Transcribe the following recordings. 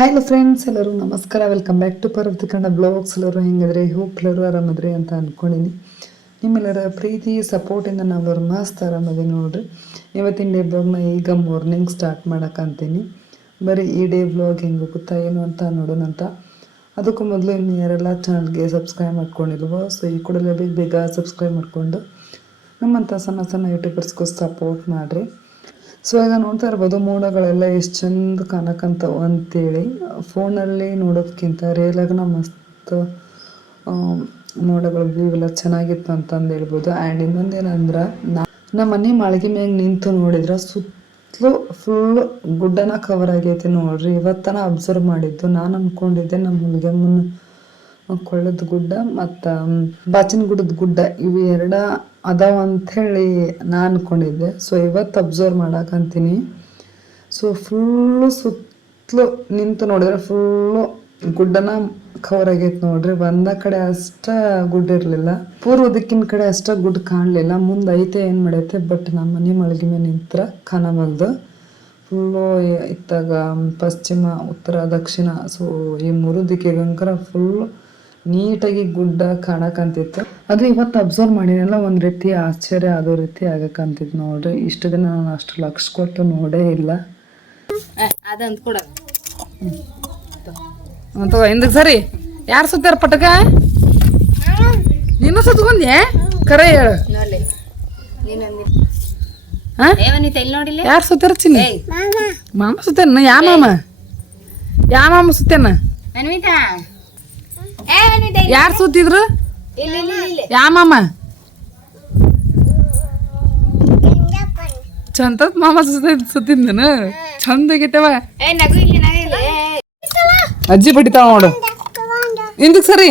Hello friends, ಎಲ್ಲರೂ ನಮಸ್ಕಾರ. Welcome back to Parvati Kannada blogs. ಎಲ್ಲರೂ ಹೆಂಗಿದ್ರೆ ಹೋಪ್ ಎಲ್ಲರೂ ಆರಾಮದ್ರಿ ಅಂತ ಅಂದ್ಕೊಂಡಿನಿ. ನಿಮ್ಮೆಲ್ಲರ ಪ್ರೀತಿ ಸಪೋರ್ಟಿಂದ ನಾವೆಲ್ಲರೂ ಮಸ್ತ್ ಆರಾಮದಿ ನೋಡ್ರಿ. ಇವತ್ತಿನ ಡೇ ಬ್ಲಾಗ್ನ ಈಗ ಮಾರ್ನಿಂಗ್ ಸ್ಟಾರ್ಟ್ ಮಾಡಕ್ಕಂತೀನಿ. ಬರೀ ಈ ಡೇ ಬ್ಲಾಗ್ ಹೆಂಗೆ ಹೋಗುತ್ತಾ ಏನು ಅಂತ ನೋಡೋಣಂತ. ಅದಕ್ಕೂ ಮೊದಲು ಇನ್ನು ಯಾರೆಲ್ಲ ಚಾನಲ್ಗೆ ಸಬ್ಸ್ಕ್ರೈಬ್ ಮಾಡ್ಕೊಂಡಿಲ್ವೋ, ಸೊ ಈ ಕೂಡಲೇ ಬೇಗ ಸಬ್ಸ್ಕ್ರೈಬ್ ಮಾಡಿಕೊಂಡು ನಮ್ಮಂಥ ಸಣ್ಣ ಸಣ್ಣ ಯೂಟ್ಯೂಬರ್ಸ್ಗೂ ಸಪೋರ್ಟ್ ಮಾಡಿರಿ. ಸೊ ಈಗ ನೋಡ್ತಾ ಇರ್ಬೋದು ಮೋಡಗಳೆಲ್ಲ ಎಷ್ಟು ಚಂದ ಕಾಣಕ್ಕಂತವು ಅಂತೇಳಿ. ಫೋನಲ್ಲಿ ನೋಡೋದಕ್ಕಿಂತ ರಿಯಲಾಗಿನ ಮಸ್ತ್ ಮೋಡಗಳು ವ್ಯೂ ಎಲ್ಲ ಚೆನ್ನಾಗಿತ್ತು ಅಂತಂದು ಹೇಳ್ಬೋದು. ಆ್ಯಂಡ್ ಇನ್ನೊಂದೇನಂದ್ರೆ ನಮ್ಮ ಮನೆ ಮಾಳಿಗೆ ಮ್ಯಾಗ ನಿಂತು ನೋಡಿದ್ರೆ ಸುತ್ತಲೂ ಫುಲ್ ಗುಡ್ಡನ ಕವರ್ ಆಗೈತಿ ನೋಡ್ರಿ. ಇವತ್ತನ ಅಬ್ಸರ್ವ್ ಮಾಡಿದ್ದು. ನಾನು ಅಂದ್ಕೊಂಡಿದ್ದೆ ನಮ್ಮ ಹುಲಿಗೆಮ್ಮನ ಕೊಳ್ಳದ ಗುಡ್ಡ ಮತ್ತು ಬಾಚಿನ ಗುಡ್ಡದ ಗುಡ್ಡ ಇವು ಎರಡ ಅದಾವ ಅಂಥೇಳಿ ನಾನು ಅಂದ್ಕೊಂಡಿದ್ದೆ. ಸೊ ಇವತ್ತು ಅಬ್ಸರ್ವ್ ಮಾಡಕ್ಕಂತೀನಿ. ಸೊ ಫುಲ್ಲು ಸುತ್ತಲೂ ನಿಂತು ನೋಡಿದ್ರೆ ಫುಲ್ಲು ಗುಡ್ಡನ ಕವರ್ ಆಗೈತೆ ನೋಡ್ರಿ. ಒಂದ ಕಡೆ ಅಷ್ಟ ಗುಡ್ಡ ಇರಲಿಲ್ಲ, ಪೂರ್ವ ದಿಕ್ಕಿನ ಕಡೆ ಅಷ್ಟ ಗುಡ್ಡ ಕಾಣಲಿಲ್ಲ. ಮುಂದೆ ಐತೆ ಏನು ಮಾಡೈತೆ, ಬಟ್ ನಮ್ಮ ಮನೆ ಮಳಗಿ ಮೇಲೆ ನಿಂತ್ರ ಕಾಣಬಲ್ದು. ಫುಲ್ಲು ಇತ್ತಾಗ ಪಶ್ಚಿಮ, ಉತ್ತರ, ದಕ್ಷಿಣ, ಸೊ ಈ ಮೂರು ದಿಕ್ಕಿಗಂಕರ ಫುಲ್ಲು ನೀಟಾಗಿ ಗುಡ್ಡ ಕಾಣಕ್ಕಂತಿತ್ತು. ಅದು ಇವತ್ತು ಅಬ್ಸರ್ವ್ ಮಾಡಿನೆಲ್ಲ ಒಂದು ರೀತಿ ಆಶ್ಚರ್ಯ ಆದೋ ರೀತಿ ಆಗಕ್ಕಂತಿತ್ತು ನೋಡ್ರಿ. ಇಷ್ಟು ದಿನ ನಾನು ಅಷ್ಟು ಲಕ್ಷ ಕೊಟ್ಟು ನೋಡೇ ಇಲ್ಲ. ಹಿಂದಕ್ಕೆ ಸರಿ. ಯಾರು ಸುತ್ತಾರ ಪಟಕ? ನೀನು ಸುತ್ಕೊಂಡ್ಯಾ? ಕರೆ ಹೇಳು. ಯಾರು ಸುತ್ತಾರ ಚಿನ್ನಿ? ಮಾಮ ಸುತ್ತೇನ? ಯಾ ಮಾಮ ಸುತ್ತೇನ? ಯಾರು ಸುತ್ತಿದ್ರು? ಯಾ ಮಾಮ? ಚಂದ ಮಾಮ ಸುತ್ತಿದ್ನ ಚಂದ ಆಗೈತವ. ಅಜ್ಜಿ ಬಡಿತಾವ ನೋಡು. ಹಿಂದಕ್ ಸರಿ.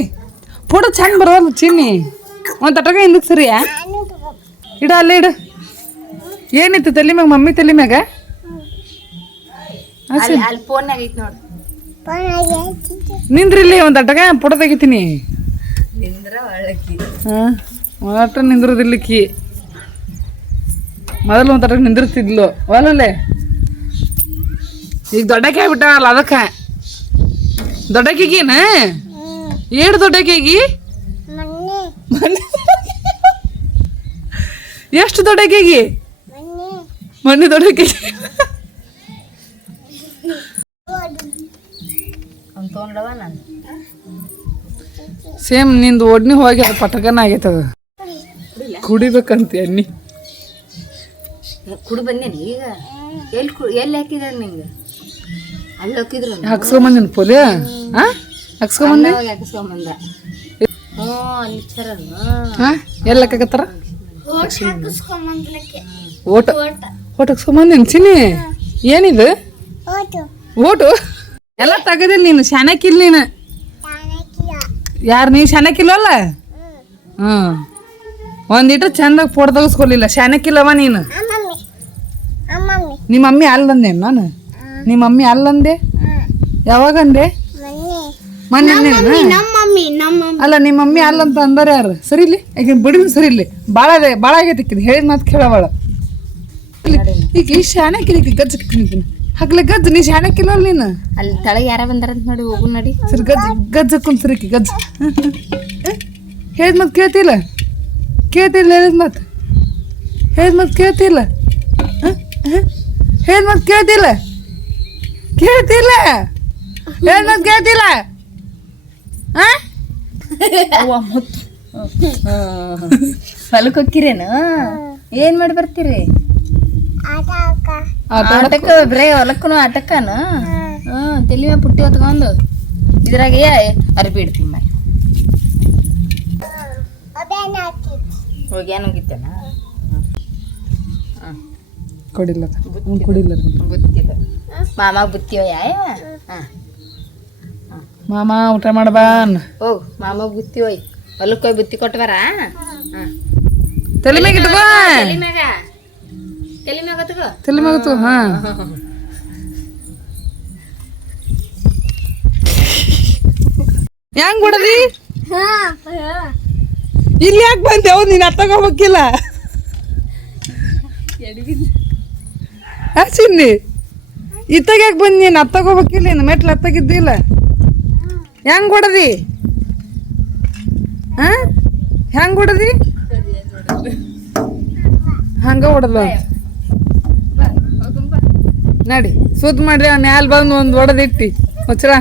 ಫೋಟೋ ಚಂದ ಬರೋಲ್ಲ ಚಿನ್ನಿ. ಒಂದು ತಟಕ ಹಿಂದಕ್ ಸರಿ. ಇಡ ಅಲ್ಲೇ ಇಡು. ಏನಿತ್ತು ತಲೆ ಮ್ಯಾಗ? ಮಮ್ಮಿ ತಲೆ ಮ್ಯಾಗ ನಿಂದ್ರಿಲ್ಲಿ ಒಂದು ತಟಕ ಫೋಟೋ ತೆಗಿತೀನಿ. ಒಟ್ಟ ನಿಂದ್ರದಿರ್ಲಿಕ್ಕಿ. ಮೊದಲು ಒಂದು ತಟಕ ನಿಂದಿರ್ತಿದ್ಲು ಒಲ್ಲೇ. ಈಗ ದೊಡ್ಡಕ್ಕೆ ಆಗ್ಬಿಟ್ಟಲ್ಲ. ಅದಕ್ಕೆ ದೊಡ್ಡಕ್ಕಿಗೇನ? ಏಳು ದೊಡ್ಡಕ್ಕಿಗಿ? ಎಷ್ಟು ದೊಡ್ಡಕ್ಕಿಗಿ? ಮಣ್ಣಿ ದೊಡ್ಡಕ್ಕಿ. ಸೇಮ್ ನಿಂದು ಒಡ್ನಿ ಹೋಗಿ ಅದು ಪಟಕನ ಆಗೈತದ. ಕುಡಿಬೇಕಂತ ಎಣ್ಣಿ ಕುಡಿ ಬಂದೇನಿ. ಈಗ ಎಲ್ಲಿ ಹಾಕಿದಾರ ನಿಂಗೆ? ಅಲ್ಲಿ ಹಾಕಿದ್ರು ಹಾಕ್ಸ್ಕೊಂಬಂದಿನ ಪೊಲೆ. ಹಾಕ್ಸ್ಕೊಂಬಂದ ಎಲ್ಲಿ ಹಾಕಕತ್ತಾರ? ಓಟ್ ಹಾಕ್ಸ್ಕೊಂಬಂದಿನ ಚಿನ್ನಿ. ಏನಿದು ಓಟು? ಎಲ್ಲ ತಗದಿಲ್ಲ ನೀನು. ಶಾನಕ್ಕಿಲ್ಲ ನೀನು. ಯಾರು ನೀ ಶಾನಕ್ಕಿಲ್ಲವಲ್ಲ? ಒಂದಿಟ್ರೆ ಚಂದಾಗ ಫೋಟೋ ತೆಗಿಸ್ಕೊಲಿಲ್ಲ. ಶಾನಕ್ಕಿಲ್ಲವ ನೀನು. ನಿಮ್ಮ ಮಮ್ಮಿ ಅಲ್ಲಂದೆ ನಾನು. ನಿಮ್ಮ ಮಮ್ಮಿ ಅಲ್ಲಂದೆ? ಯಾವಾಗಂದೆ? ಮೊನ್ನೆ ಅಲ್ಲ. ನಿಮ್ಮ ಮಮ್ಮಿ ಅಲ್ಲಂತ ಅಂದಾರ ಯಾರು? ಸರಿ ಇಲ್ಲಿ ಈಗ ಬಿಡಿ. ಸರಿ ಇಲ್ಲಿ ಭಾಳ ಆಗೈತಿ. ಹೇಳಿದ ಮಾತು ಕೇಳವಾಳ. ಈಗ ಈ ಶಾನಕ್ಕಿಲ್ಲ. ಗಜ್ಜ ನಿಂತೀನಿ ಹಾಕ್ಲಿ. ಗಜ್ಜ ನೀ ಶಾನಕ್ಕಿಲ್ಲ ನೀನು. ಅಲ್ಲಿ ತಳಗ ಯಾರ ಬಂದಾರಂತ ನೋಡಿ ಹೋಗು ನಡಿ. ಸರಿ ಗಜ್ಜ ಹಾಕೊಂಡ್ ಸರಿ ಗಜ್ಜ. ಹೇಳಿದ ಮಾತು ಕೇಳ್ತಿಲ್ಲ? ಹೇಳಿದ ಮಾತು ಹೇಳಿದ ಮಾತು ಕೇಳ್ತಿಲ್ಲ? ಹೇಳಿದ ಮಾತು ಕೇಳ್ತಿಲ್ಲ? ಹೇಳಿದ ಮಾತು ಕೇಳ್ತಿಲ್ಲ? ಹೊಲಕ್ಕೆ ಹೋಗ್ಕಿರೇನು? ಏನ್ ಮಾಡಿ ಬರ್ತೀರಿ? ಆಟಕ್ಕ ಬರೇ ಹೊಲಕ್ಕೂ ಆಟಕ್ಕನು. ತಲೆ ಮೇಲೆ ಪುಟ್ಟಿ ಹೊತ್ಕೊಂಡು ಇದ್ರಾಗೆ ಅರ್ಬಿ ಇಡ್ತೀನಿ. ಮ್ಯಾಲೆ ಹೋಗ್ಯಾನ ಹೋಗಿತ್ತೇನ? ಕೊಡಿಲ್ಲ ಬುತ್ತಿದ ಮಾಮ ಬುತ್ತಿವ ಯಾವ? ಮಾಮ ಊಟ ಮಾಡಬಾ. ಹೋಗ್ ಮಾಮ ಬುತ್ತಿ ಹೋಯ್. ಹೊಲಕ್ಕೆ ಹೋಗಿ ಬುತ್ತಿ ಕೊಟ್ಟಾರ. ತಲೆ ಮ್ಯಾಗ ಇಟ್ಕೋ. ತಲೆ ಮ್ಯಾಗ ತಗೋ. ತಲೆ ಮ್ಯಾಗ ತಗೋ. ಹಾ ಹೆಂಗ್ ಹೊಡದಿ? ಇಲ್ಲಿ ಯಾಕೆ ಬಂದೆವು? ನೀನು ಅತ್ತಗೋಬೇಕಿಲ್ಲ. ಚಿನ್ನಿ ಇತ್ತಾಗ ಯಾಕೆ ಬಂದು ನೀನು ಅತ್ತಾಗ ಹೋಗ್ಬೇಕಿಲ್ಲ ನೀನು ಮೆಟ್ಲು ಅತ್ತಾಗಿದ್ದಿಲ್ಲ ಹೆಂಗೆ ಹೊಡದಿ ಹಾಂ ಹೆಂಗೆ ಹೊಡದಿ ಹಂಗ ಹೊಡೆದ ನಡಿ ಸುತ್ತ ಮಾಡ್ರಿ ಮ್ಯಾಲ ಬಂದು ಒಂದು ಹೊಡೆದಿಟ್ಟಿ ಮುಚ್ಚರ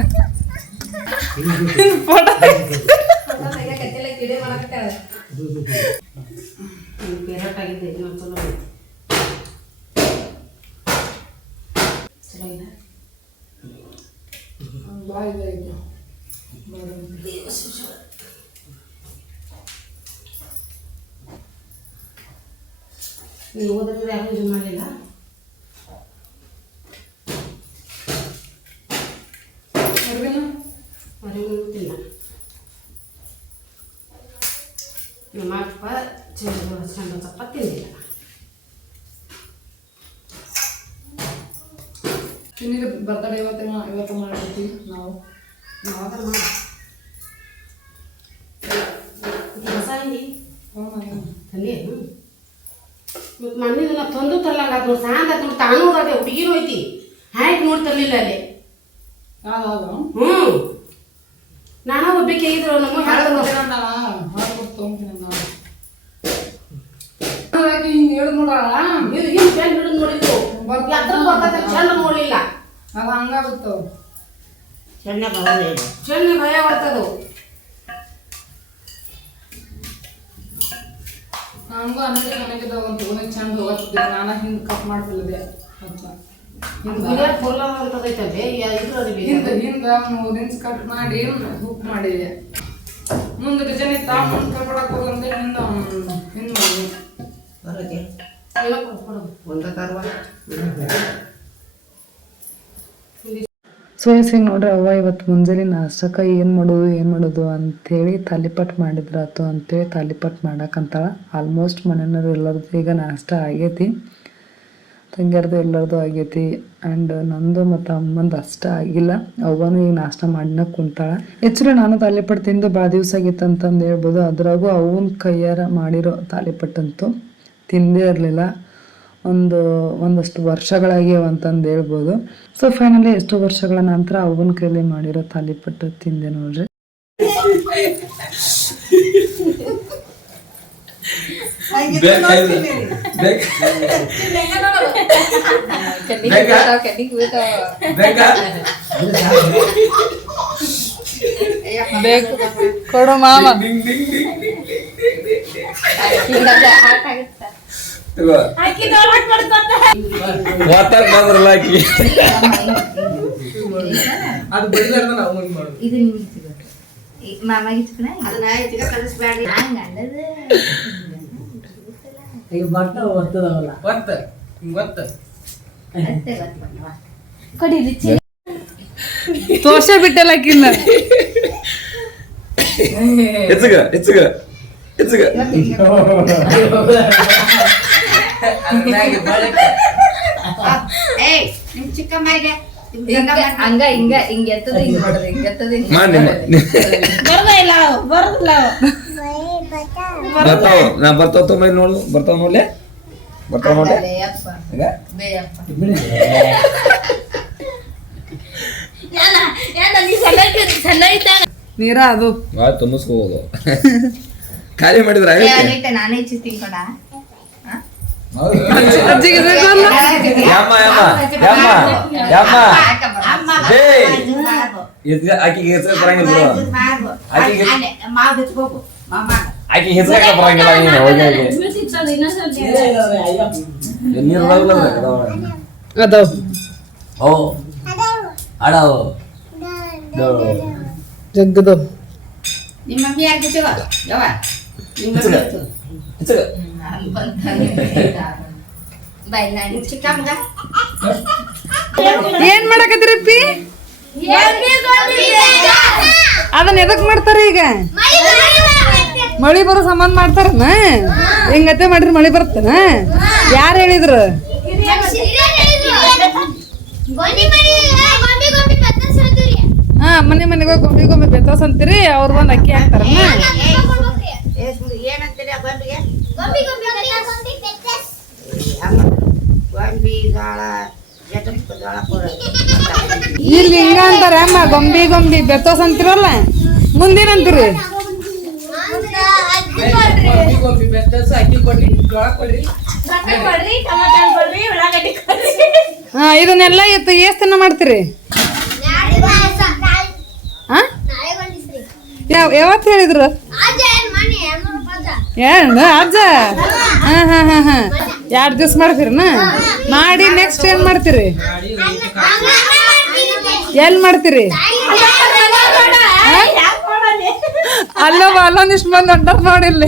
ನೀವು ಓದಿದ್ರೆ ಯಾರು ಇದು ಮಾಡಿಲ್ಲ ಹೊರಗೆ ಗೊತ್ತಿಲ್ಲ ನಮ್ಮ ಅಪ್ಪ ಸಣ್ಣ ಚಪ್ಪ ತಿಂದಿಲ್ಲ ಬರ್ತಡೇ ಇವತ್ತು ಮಾಡಿರ್ತೀವಿ ನಾವು ಯಾವ್ದಾರು ಮಾಡಿ ಮಸಾಲೆ ತಂದಿ ಮತ್ತು ಮಣ್ಣಿನ ನಾ ತಂದು ತರ್ಲಂಗ ಅದು ನೋಡಿ ಸಾಂದ್ ಅದು ನೋಡಿ ತಾನೂ ಅದೇ ಹುಡುಗಿನೂ ಐತಿ ಹ್ಯಾಂಗೆ ನೋಡಿ ತರಲಿಲ್ಲ ಅಲ್ಲಿ ಹ್ಞೂ ನಾನು ಒಬ್ಬಕ್ಕೆ ಇದ್ರು ನಮ್ಮ ನೋಡಿದ್ದು ಚಂದ ನೋಡಲಿಲ್ಲ ಅದು ಹಂಗಾಗುತ್ತವ ಚೆನ್ನ ಭಯ ಬರ್ತದು ನಂಗೂ ಅನ್ನೋದೇ ಮನೆಗೆ ಒಂದು ಚಂದ ಹೋಗ್ತಿದ್ದೆ ನಾನು ಹಿಂದೆ ಕಟ್ ಮಾಡ್ತಿಲ್ಲದೆ ಹಿಂದೆ 3 ಇಂಚ್ ಕಟ್ ಮಾಡಿ ಹುಕ್ ಮಾಡಿದೆ ಮುಂದೆ ಡಿಸೈನ್ ಇತ್ತು ಮುಂದೆ ಕಟ್ಕೊಡಕ್ಕೆ ಹೋಗಂತೆ ಹಿಂದೆ ಮಾಡಿದೆ ಸೊ ಹಿಂಗೆ ನೋಡ್ರಿ ಅವ್ವ ಇವತ್ತು ಮುಂಜಾನೆ ನಾಷ್ಟಕ್ಕೆ ಏನು ಮಾಡೋದು ಅಂಥೇಳಿ ತಾಲಿಪಟ್ಟು ಮಾಡಿದ್ರಾತು ಅಂತೇಳಿ ತಾಲಿಪಟ್ಟು ಮಾಡಕ್ಕಂತಾಳ ಆಲ್ಮೋಸ್ಟ್ ಮನೆಯವ್ರು ಎಲ್ಲರದ್ದು ಈಗ ನಾಷ್ಟ ಆಗೈತಿ ತಂಗಿಯರ್ದು ಎಲ್ಲರದು ಆಗೈತಿ ಆ್ಯಂಡ್ ನಂದು ಮತ್ತು ಅಮ್ಮಂದು ಅಷ್ಟೇ ಆಗಿಲ್ಲ ಅವ್ವನು ಈಗ ನಾಷ್ಟ ಮಾಡಿನ ಕುಂತಾಳ ಆ್ಯಕ್ಚುಲಿ ನಾನು ತಾಲಿಪಟ್ಟು ತಿಂದು ಭಾಳ ದಿವಸ ಆಗಿತ್ತು ಅಂತಂದು ಹೇಳ್ಬೋದು ಅದ್ರಾಗೂ ಅವನ ಕೈಯಾರ ಮಾಡಿರೋ ತಾಲಿಪಟ್ಟಂತೂ ತಿಂದೇ ಇರಲಿಲ್ಲ ಒಂದಷ್ಟು ವರ್ಷಗಳಾಗ್ಯಾವ ಅಂತಂದು ಹೇಳ್ಬೋದು ಸೊ ಫೈನಲಿ ಎಷ್ಟೋ ವರ್ಷಗಳ ನಂತರ ಅವನ ಕೈಲಿ ಮಾಡಿರೋ ತಾಲಿಪಟ್ಟು ತಿಂದೆ ನೋಡ್ರಿ ಕೊಡು ಮಾಮ ತೋಷ ಬಿಟ್ಟಲ್ಲಕ್ಕಿನ್ನ ಹಂಗ ಹಿಂಗ ಹಿಂಗ ಎತ್ತದ ಹಿಂಗ ನೋಡ್ರಿ ಹಿಂಗ ಎತ್ತದ ಹಿಂಗ ಬರ್ತಾವ ತೊಂಬೈ ನೋಡು ಬರ್ತಾವ ನೋಡ್ಲೆ ಬರ್ತಾವ ನೋಡ್ಲೆ ನೀರ ಅದು ತುಂಬಿಸ್ಕೋಬೋದು ಖಾಲಿ ಮಾಡಿದ್ರ ನಾನೇ ತಿನ್ಕೊಂಡ ಅಜ್ಜಿಗೆ ಆಕಿಗೆ ಹೆಸರು ಬರಂಗಿಲ್ಲ ಆಕಿ ಹೆಸರಾಕ ಬರಂಗಿಲ್ಲ ನೀರು ಅದಾವ ಓ ಅಡಾವ ಜಗ್ಗದ ನಿಮ್ಮ ಮಮ್ಮಿ ಯಾಕೆ ಯಾವ ಏನ್ ಮಾಡಕತ್ತೀರಪ್ಪಿ ಅದನ್ನ ಎದಕ್ ಮಾಡ್ತಾರ ಈಗ ಮಳಿ ಬರೋ ಸಂಬಂಧ ಮಾಡ್ತಾರನ ಹಿಂಗತ್ತೆ ಮಾಡ್ರಿ ಮಳಿ ಬರ್ತನ ಯಾರು ಹೇಳಿದ್ರು ಹಾ ಮನೆಗೆ ಗೊಂಬಿ ಬೆತ್ತಸ್ ಅಂತೀರಿ ಅವ್ರು ಬಂದ್ ಅಕ್ಕಿ ಹಾಕ್ತಾರ ಗೊಂಬಿ ಜೋಳ ಇಲ್ಲಿ ಹಿಂಗ ಅಂತಾರ ಅಮ್ಮ, ಗೊಂಬಿ ಗೊಂಬಿ ಬೆತ್ತೋಸ್ ಅಂತಿರಲ್ಲ, ಮುಂದೇನಂತೀರಿ? ಹಾ, ಇದನ್ನೆಲ್ಲ ಎಷ್ಟನ್ನ ಮಾಡ್ತೀರಿ? ಯಾವತ್ತು ಹೇಳಿದ್ರು? ಏನು ಅಜ್ಜ? ಹಾ ಹಾ ಹಾ ಹಾ 2 ದಿವ್ಸ ಮಾಡ್ತೀರನ? ಮಾಡಿ ನೆಕ್ಸ್ಟ್ ಏನ್ ಮಾಡ್ತೀರಿ? ಎಲ್ಲಿ ಮಾಡ್ತೀರಿ? ಅಲ್ಲೊಂದಿಷ್ಟು ಮಂದಿ ಹೊಂಟಾರ ನೋಡಿಲ್ಲ.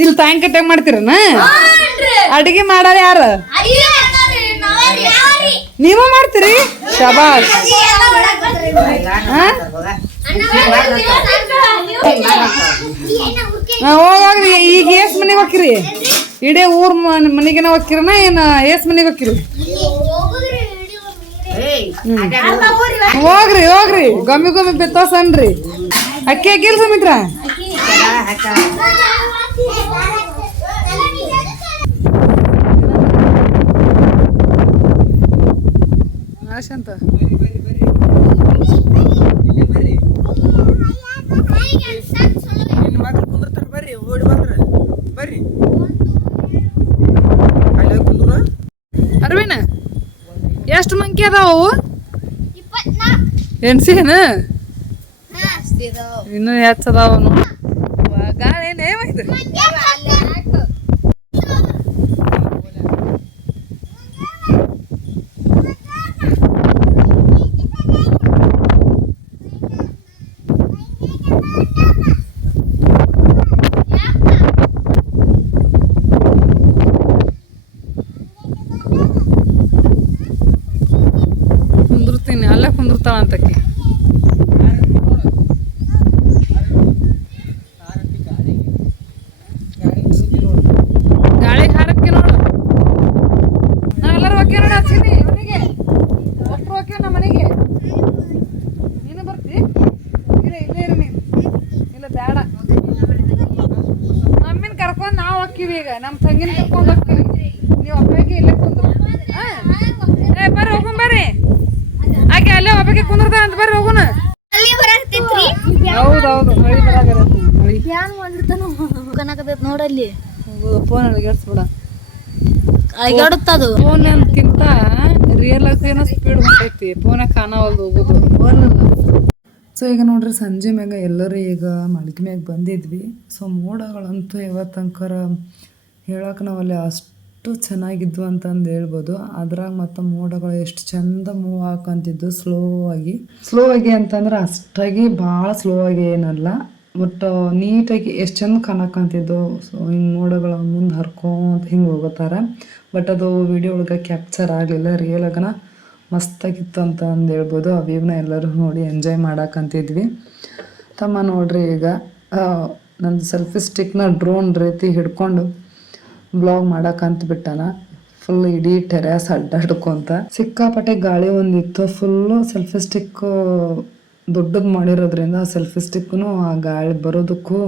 ಇಲ್ಲಿ ತಾಯಂಕಟ್ಟೆ ಮಾಡ್ತೀರನ? ಅಡಿಗೆ ಮಾಡಾರ ಯಾರು? ನೀವು ಮಾಡ್ತೀರಿ? ಶಬಾಷ್. ಹೋಗ್ರಿ. ಈಗ ಏಸ್ ಮನೆಗೆ ಹೋಗಿರಿ? ಇಡೀ ಊರ್ ಮನೆಗೆನ ಹೋಗಿರನ ಏನ ಏಸ್ ಮನೆಗೆ ಹೋಗಿರಿ? ಹೋಗ್ರಿ ಹೋಗ್ರಿ, ಗೊಮ್ಮಿ ಗೊಮ್ಮಿ ಬೆತ್ತೋಸನ್ರಿ. ಅಕ್ಕಿ ಹಾಕಿಲ್ ಸುಮಿತ್ರ? ಅಂತ ಬರ್ರಿ, ಓಡಿ ಬಂದ್ರ ಬರ್ರಿ. ಅರವಿನ, ಎಷ್ಟು ಮಂಕಿ ಅದಾವು? ಎಣ್ಸಿನ ಇನ್ನು ಹೆಚ್ಚದಾವ. ಗಾಳಿ ಏನಾಯ್ತು? ಕುಂದಿರ್ತೀನಿ, ಅಲ್ಲೇ ಕುಂದಿರ್ತಾಳ ಅಂತಕ್ಕೆ. ಗಾಳಿ ಹಾರಕ್ಕೆ ನೋಡು. ನಾವೆಲ್ಲರೂ ಹೋಗ್ಯ ನೋಡ ಹಚ್ಚಿನಿ ಮನೆಗೆ. ಅಷ್ಟು ಹೋಗ್ಯ ನಮ್ಮ ಮನೆಗೆ. ನೀನು ಬರ್ತಿ? ಇಲ್ಲ ಇಲ್ಲೇ ಇರಿ ನೀನು. ಇಲ್ಲ ಬೇಡ, ನಮ್ಮಿನ ಕರ್ಕೊಂಡು ನಾವು ಹೋಗ್ತೀವಿ. ಈಗ ನಮ್ಮ ತಂಗಿನ ಕರ್ಕೊಂಡು ಹೋಗ್ತೀವಿ. ನೀವು ಒಬ್ಬಕ್ಕೆ ಇಲ್ಲೇ ಕುಂದ್ರು. ಏ ಬರ್ರಿ, ಹೋಗೋಣ ಬರ್ರಿ. ಆಕೆ ಅಲ್ಲೇ ಒಬ್ಬಕ್ಕೆ ಕುಂದಿರ್ತಾಳ ಅಂತ, ಬರ್ರಿ ಹೋಗೋಣ. ಹೌದೌದು, ಮಳಿ ಬರಾಕತ್ತೈತಿ. ಮಳಿ ನೋಡಲ್ಲಿ ಫೋನ್ ಅಳಗಾಡ್ಸ್ಬಿಡ. ಅಯ್ಯಾಡುತ್ತದು. ಫೋನ್ ಅಂದ್ಕಿಂತ ರಿಯಲ್ ಆಗೇನೋ ಸ್ಪೀಡ್ ಹೊಂಟೈತಿ. ಫೋನಾಗ ಕಾಣವಲ್ದು ಹೋಗೋದು. ಸೊ ಈಗ ನೋಡ್ರಿ, ಸಂಜೆ ಮ್ಯಾಗ ಎಲ್ಲರೂ ಈಗ ಮಲ್ಗಿ ಮ್ಯಾಗ ಬಂದಿದ್ವಿ. ಸೊ ಮೋಡಗಳಂತೂ ಇವತ್ತಂಕರ ಹೇಳಕ್ಕೆ ನಾವಲ್ಲಿ ಅಷ್ಟು ಚೆನ್ನಾಗಿದ್ವು ಅಂತಂದು ಹೇಳ್ಬೋದು. ಅದ್ರಾಗ ಮತ್ತು ಮೋಡಗಳು ಎಷ್ಟು ಚಂದ ಮೂವ್ ಹಾಕಂತಿದ್ದು ಸ್ಲೋ ಆಗಿ ಅಂತಂದ್ರೆ ಅಷ್ಟಾಗಿ ಭಾಳ ಸ್ಲೋ ಆಗಿ ಏನಲ್ಲ, ಬಟ್ ನೀಟಾಗಿ ಎಷ್ಟು ಚಂದ ಕಾಣಕಂತಿದ್ದು. ಸೊ ಹಿಂಗೆ ಮೋಡಗಳ ಮುಂದೆ ಹರ್ಕೊಂತ ಹಿಂಗೆ ಹೋಗುತ್ತಾರೆ. ಬಟ್ ಅದು ವಿಡಿಯೋ ಒಳಗೆ ಕ್ಯಾಪ್ಚರ್ ಆಗಲಿಲ್ಲ. ರಿಯಲ್ ಆಗನ ಮಸ್ತಾಗಿತ್ತು ಅಂತ ಅಂದು ಹೇಳ್ಬೋದು. ಆ ವ್ಯೂವ್ನ ಎಲ್ಲರೂ ನೋಡಿ ಎಂಜಾಯ್ ಮಾಡಕ್ಕಂತಿದ್ವಿ. ತಮ್ಮ ನೋಡ್ರಿ, ಈಗ ನಂದು ಸೆಲ್ಫಿ ಸ್ಟಿಕ್ನ ಡ್ರೋನ್ ರೀತಿ ಹಿಡ್ಕೊಂಡು ಬ್ಲಾಗ್ ಮಾಡಕ್ಕಂತ ಬಿಟ್ಟಾನ. ಫುಲ್ ಇಡೀ ಟೆರ್ಯಾಸ್ ಅಡ್ಡಾಡ್ಕೊಂತ. ಸಿಕ್ಕಾಪಟ್ಟೆ ಗಾಳಿ ಒಂದಿತ್ತು. ಫುಲ್ಲು ಸೆಲ್ಫಿ ಸ್ಟಿಕ್ ದೊಡ್ಡದು ಮಾಡಿರೋದ್ರಿಂದ ಆ ಸೆಲ್ಫಿ ಸ್ಟಿಕ್ನು ಆ ಗಾಳಿ ಬರೋದಕ್ಕೂ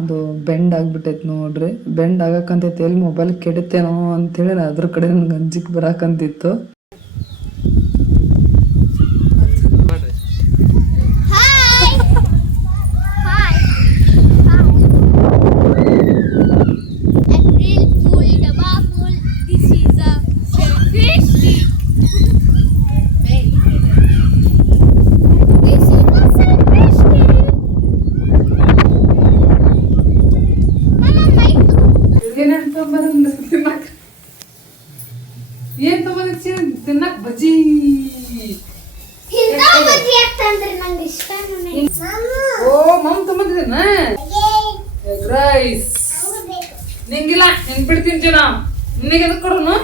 ಅದು ಬೆಂಡ್ ಆಗಿಬಿಟ್ಟೈತೆ ನೋಡ್ರಿ. ಬೆಂಡ್ ಆಗಕ್ಕಂತೈತಿ. ಎಲ್ಲಿ ಮೊಬೈಲ್ ಕೆಡುತ್ತೇನೋ ಅಂತೇಳಿ ಅದ್ರ ಕಡೆ ನನಗೆ ಅಂಜಿಕೆ ಬರಾಕಂತಿತ್ತು. ಏನ್ ತಗೊಂಡಿ ತಿನ್ನಕ್? ಬಜ್ಜಿ. ಓ ಮಮ್ ತಗೊಂಡಿದ್ದೇನ? Egg rice. ನಿಂಗಿಲ್ಲ, ನಿನ್ ಬಿಡ್ತೀನಿ ಜನ. ನಿನಗೆ ಎದಕ್ ಕೊಡೋನು?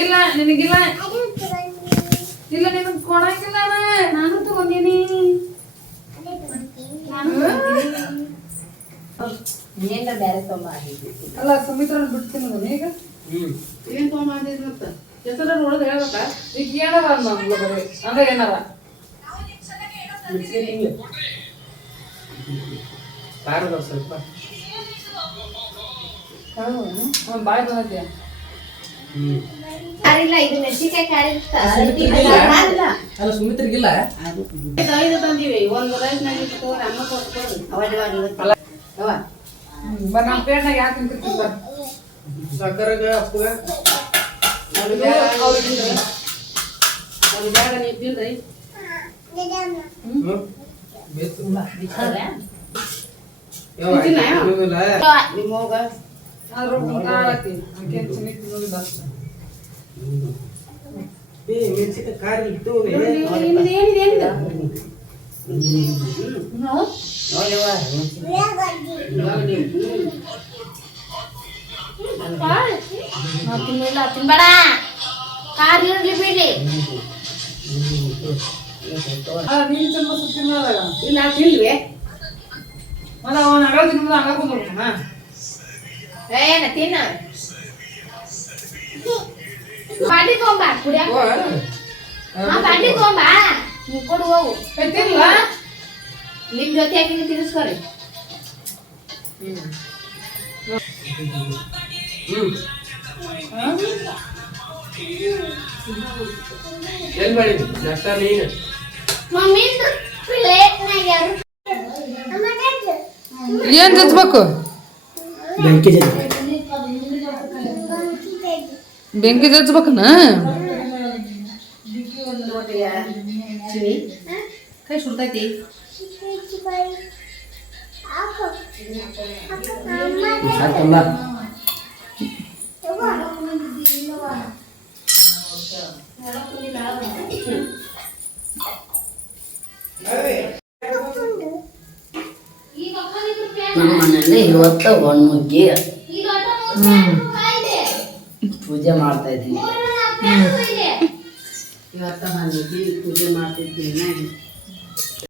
ಇಲ್ಲ ನಿನಗಿಲ್ಲ. ಇಲ್ಲ ನಿನಗೆ ಕೊಡಂಗಿಲ್ಲ. ನಾನು ತಗೊಂಡೀನಿ. ಅಲ್ಲ ಸುಮಿತ್ರ ಬಿಡ್ತೀನಿ ಈಗ. ಏನ್ ತೊಗೊಂಡಿದ್ರಂತ ಹೆಸರ ನೋಡೋದು ಹೇಳ್ಬೇಕ? ಈಗ ಏನಾರ ಅಂದ್ರೆ ಏನಾರ ಸ್ವಲ್ಪ ಬಾಯ್ ಬಂದಿದ್ಯಾ ಕಾರಿಲ್ಲ ಇದು ಮೆಣಸಿನ್ಕಾಯಿ ಕಾರಿಲ್ಲ ಅಲ್ಲ ಸುಮಿತ್ರಿಗಿಲ್ಲ ಐದು ತಂದೀವಿ ಒಂದು ರೈಸ್ನಾಗ ಇಟ್ಕೊಂಡು ಅಮ್ಮ ಕೊಟ್ಕೊಂಡು ಅವ ಬರ್ ನಮ್ಮ ಪೇಟ್ನಾಗ ಯಾಕೆ ತಿಂತಿರ್ತೀವಿ ಬರ್ ಸಕ್ಕರೆಗ ಅಪ್ಪಗ ಅವ್ರಿಗೆ ಜಾಗ ನೀವು ತಿನ್ರಿ ನಿಮ್ಮ ಹೋಗ ಆದ್ರೂ ಕುಂತಾಳತಿ ಅಂಕೇನ್ ಚಿನಿಕ್ ತಿನ್ನೋದಿಲ್ಲ ಮೆಣಸಿನ ಖಾರ ಇಟ್ಟು ಏನಿದೆ ತಿನ್ನಿಲ್ಲ ತಿನ್ಬೇಡ ಕಾರ್ ಇರ್ಲಿ ಬಿಡ್ಲಿ ನೀನ್ ತಿನ್ಬೇಕು ತಿನ್ನೋದಾಗ ಇಲ್ಲ ತಿನ್ರಿ ಮತ್ತ ಅವನ ಅಗಳ ತಿನ್ನೋದು ಹಂಗ ಕುಂದ್ಬಿಡ್ತಾನ ಏನ ತಿನ್ನ ಬಾಂಡಿ ತಗೊಂಬ ಕುಡಿಯಾಕ ಬಾಂಡಿ ತಗೊಂಬ ನೀವು ಕೊಡು ಹೋಗು ತಿನ್ಲ ನಿಮ್ ಜೊತೆ ಹಾಕಿ ತಿನ್ನಿಸ್ಕೊರಿ ಎಲ್ಲಿ ಮಾಡಿದ್ವಿ ನಾಷ್ಟ ನೀನು ಮಮ್ಮಿ ಪ್ಲೇಟ್ನಾಗ ಯಾರು ಏನ್ ತಿನ್ಸ್ಬೇಕು ಬೆಂಕಿ ಜೊತೆ ಬೆಂಕಿ ಹಚ್ಬೇಕನ ಚಿನಿ ಕೈ ಸುಡ್ತೈತಿ ಸಾಕಲ್ಲ ನಮ್ಮ ಮನೆಯಲ್ಲಿ ಇವತ್ತು ಹೊಣ್ಮುಗ್ಗಿ ಪೂಜೆ ಮಾಡ್ತಾ ಇದ್ದೀನಿ ಇವತ್ತ ಬಂದಿದ್ವಿ ಪೂಜೆ ಮಾಡ್ತಿದ್ವಿ